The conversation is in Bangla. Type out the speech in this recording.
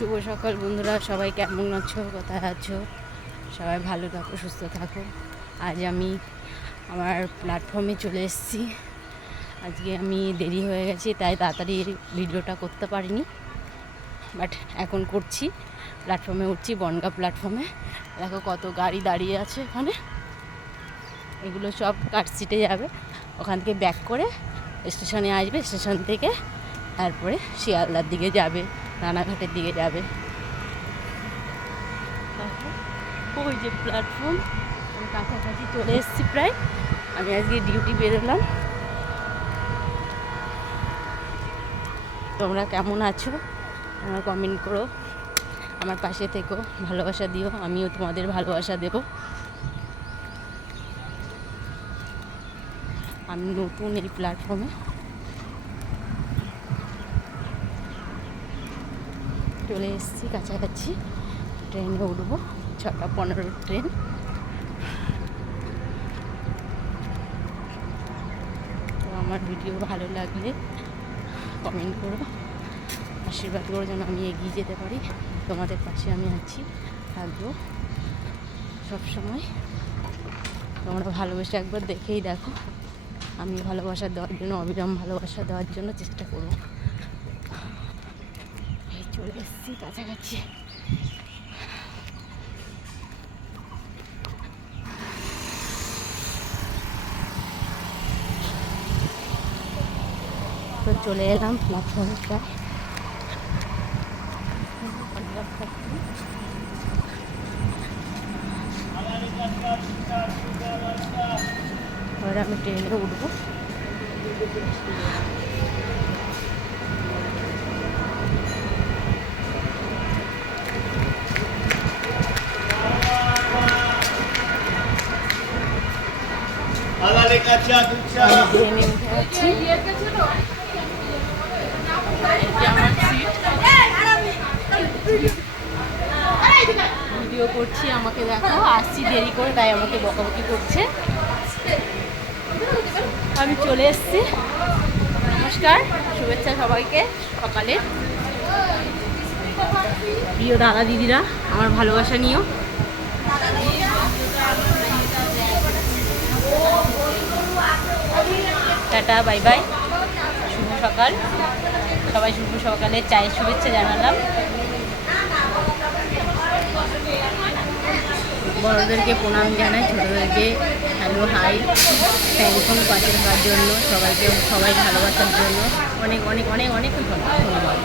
শুভ সকাল বন্ধুরা, সবাই কেমন আছো, কোথায় আছো? সবাই ভালো থাকো, সুস্থ থাকো। আজ আমি আমার প্ল্যাটফর্মে চলে এসেছি। আজকে আমি দেরি হয়ে গেছি, তাই তাড়াতাড়ি ভিডিওটা করতে পারিনি, বাট এখন করছি। প্ল্যাটফর্মে উঠছি, বনগাঁ প্ল্যাটফর্মে। দেখো কত গাড়ি দাঁড়িয়ে আছে এখানে। এগুলো সব কাটসিটে যাবে, ওখান থেকে ব্যাক করে স্টেশনে আসবে। স্টেশন থেকে তারপরে শিয়ালদার দিকে যাবে, রানাঘাটের দিকে যাবে। ওই যে প্ল্যাটফর্ম, আমি কাছাকাছি চলে এসেছি প্রায়। আমি আজকে ডিউটি বেরোলাম। তোমরা কেমন আছো তোমরা কমেন্ট করো, আমার পাশে থেকো, ভালোবাসা দিও, আমিও তোমাদের ভালোবাসা দেব। আমি নতুন এই প্ল্যাটফর্মে, চলে এসেছি কাছাকাছি। ট্রেনে উঠবো, 6:15 ট্রেন। তো আমার ভিডিও ভালো লাগলে কমেন্ট করো, আশীর্বাদ করো যেন আমি এগিয়ে যেতে পারি। তোমাদের পাশে আমি আছি, থাকবো সবসময়। তোমরা ভালোবেসে একবার দেখেই দেখো, আমি ভালোবাসা দেওয়ার জন্য, অবিরাম ভালোবাসা দেওয়ার জন্য চেষ্টা করবো। এই চলে এসেছি কাছাকাছি। তো চলে এলাম প্ল্যাটফর্মে প্রায়। এবার আমি ট্রেনে উঠবো। ট্রেনে উঠে যাচ্ছি। ভিডিও করছি, আমাকে দেখো, আসছি দেরি করে, তাই আমাকে বকাবকি করছে। আমি চলে এসেছি। নমস্কার, শুভেচ্ছা সবাইকে সকালে। প্রিয় দাদা দিদিরা, আমার ভালোবাসা নিও। টাটা, বাই বাই, শুভ সকাল। সবাই শুভ সকালে চায়ের শুভেচ্ছা জানালাম। বড়োদেরকে প্রণাম জানাই, ছোটোদেরকে হ্যালো, হাই, থ্যাংক ইউ পাশে থাকার জন্য, সবাই ভালোবাসার জন্য অনেক অনেক অনেক অনেক ধন্যবাদ।